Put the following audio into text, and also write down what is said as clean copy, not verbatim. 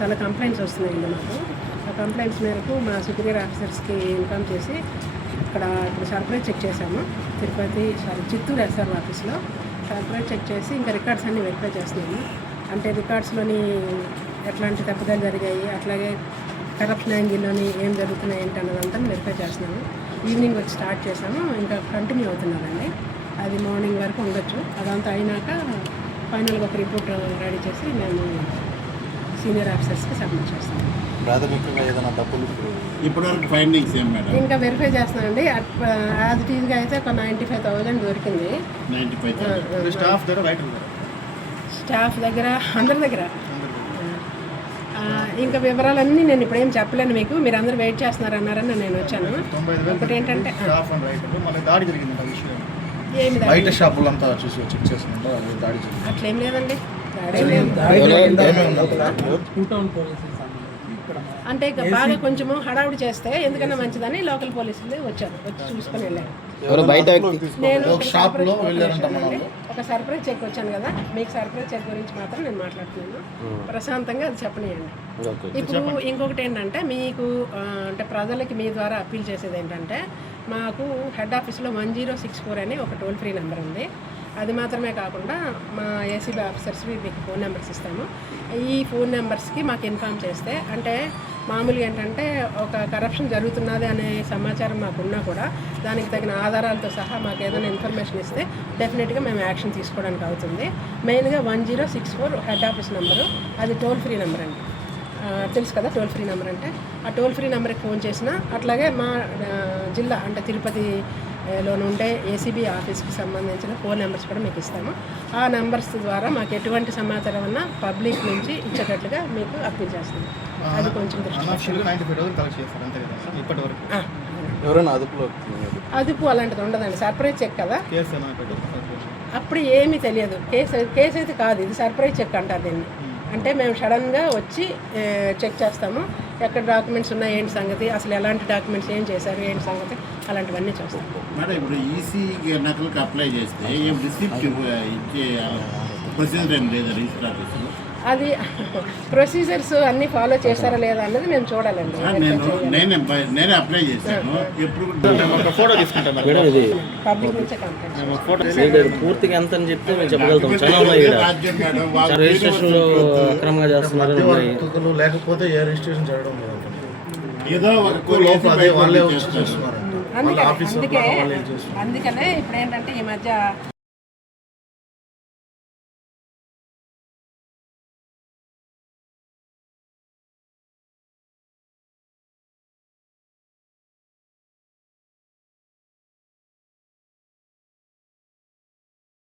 చాలా కంప్లైంట్స్ వస్తున్నాయండి మాకు. ఆ కంప్లైంట్స్ మేరకు మా సుపీరియర్ ఆఫీసర్స్కి ఇన్ఫామ్ చేసి ఇక్కడ ఇప్పుడు సర్ప్రైజ్ చెక్ చేశాము. చిత్తూరు ఎస్ఆర్ ఆఫీస్లో సర్ప్రైజ్ చెక్ చేసి ఇంకా రికార్డ్స్ అన్నీ వెరిఫై చేస్తున్నాము. అంటే రికార్డ్స్లోని ఎట్లాంటి తప్పుదాలు జరిగాయి, అట్లాగే కరప్షన్ యాంగిల్లోని ఏం జరుగుతున్నాయి ఏంటి అన్నదంతా వెరిఫై చేస్తున్నాము. ఈవినింగ్ వచ్చి స్టార్ట్ చేసాము, ఇంకా కంటిన్యూ అవుతున్నదండి. అది మార్నింగ్ వరకు ఉండొచ్చు. అదంతా అయినాక ఫైనల్గా ఒక రిపోర్ట్ రెడీ చేసి మేము సీనియర్ ఆఫీసర్స్కి సబ్మిట్ చేస్తాం. ప్రాథమికంగా ఏదైనా తప్పులు ఇప్పటివరకు ఫైండింగ్స్ ఏం మేడం? ఇంకా వెరిఫై చేస్తానండి. యాజ్ ఇట్ ఈజ్గా అయితే ఒక 95,000 దొరికింది. 95,000 స్టాఫ్ దగ్గర అందరి దగ్గర. ఇంకా వివరాలన్నీ నేను ఇప్పుడు ఏం చెప్పలేను మీకు. మీరు అందరూ వెయిట్ చేస్తున్నారన్నారని నేను వచ్చాను. ఒకటి ఏంటంటే బయట షాపులంతా చూసి చెక్ చేస్తున్నారు, దాడి అట్లేం లేదండి. అంటే ఇక బాగా కొంచెము హడావుడి చేస్తే ఎందుకన్నా మంచిదని లోకల్ పోలీసులు వచ్చారు, వచ్చి చూసుకొని వెళ్ళారు. నేను ఒక సర్ప్రైజ్ చెక్ వచ్చాను కదా, మీకు సర్ప్రైజ్ చెక్ గురించి మాత్రం నేను మాట్లాడుతున్నాను. ప్రశాంతంగా అది చెప్పనియండి. ఇప్పుడు ఇంకొకటి ఏంటంటే మీకు అంటే ప్రజలకి మీ ద్వారా అప్పీల్ చేసేది ఏంటంటే, మాకు హెడ్ ఆఫీస్లో 1064 అని ఒక టోల్ ఫ్రీ నెంబర్ ఉంది. అది మాత్రమే కాకుండా మా ఏసీబీ ఆఫీసర్స్వి మీకు ఫోన్ నెంబర్స్ ఇస్తాము. ఈ ఫోన్ నెంబర్స్కి మాకు ఇన్ఫామ్ చేస్తే, అంటే మామూలుగా ఏంటంటే ఒక కరప్షన్ జరుగుతున్నది అనే సమాచారం మాకున్నా కూడా దానికి తగిన ఆధారాలతో సహా మాకు ఏదైనా ఇన్ఫర్మేషన్ ఇస్తే డెఫినెట్గా మేము యాక్షన్ తీసుకోవడానికి అవుతుంది. మెయిన్గా 1064 హెడ్ ఆఫీస్ నెంబరు, అది టోల్ ఫ్రీ నెంబర్ అండి. తెలుసు కదా టోల్ ఫ్రీ నెంబర్ అంటే. ఆ టోల్ ఫ్రీ నెంబర్కి ఫోన్ చేసినా, అట్లాగే మా జిల్లా అంటే తిరుపతిలో ఉండే ఏసీబీ ఆఫీస్కి సంబంధించిన ఫోన్ నెంబర్స్ కూడా మీకు ఇస్తాము. ఆ నెంబర్స్ ద్వారా మాకు ఎటువంటి సమాచారం అన్నా పబ్లిక్ నుంచి ఇచ్చేటట్లుగా మీకు అప్పీల్ చేస్తాము. అది కొంచెం అదుపు అలాంటిది ఉండదండి. సర్ప్రైజ్ చెక్ కదా, అప్పుడు ఏమీ తెలియదు. కేసు అయితే కాదు, ఇది సర్ప్రైజ్ చెక్ అంటారు దీన్ని. అంటే మేము సడన్గా వచ్చి చెక్ చేస్తాము, ఎక్కడ డాక్యుమెంట్స్ ఉన్నాయి ఏంటి సంగతి, అసలు ఎలాంటి డాక్యుమెంట్స్ ఏం చేశారు ఏంటి సంగతి, అలాంటివన్నీ చూస్తాం. మేడం ఇప్పుడు ఈసీ నకలుకి అప్లై చేస్తే ఏం రిసిప్ట్ ఇచ్చే ప్రొసీజర్ ఏం లేదా రిజిస్టర్ ఆఫీసులో? అది ప్రొసీజర్స్ అన్నీ ఫాలో చేస్తారా లేదా అన్నది మేము చూడాలండి. నేనే అప్లై చేశాను. ఎప్పుడు పబ్లిక్ నుంచే కంప్లైంట్ పూర్తిగా ఎంత అని చెప్తే మేము చెప్పగలుగుతాం. చాలా ఉన్నాయి రిజిస్ట్రేషన్లో అక్రమంగా చేస్తున్నారు. లేకపోతే ఏ రిజిస్ట్రేషన్ చేయడం లేదు. ఏదో అందుకనే ఇప్పుడు ఏంటంటే ఈ మధ్య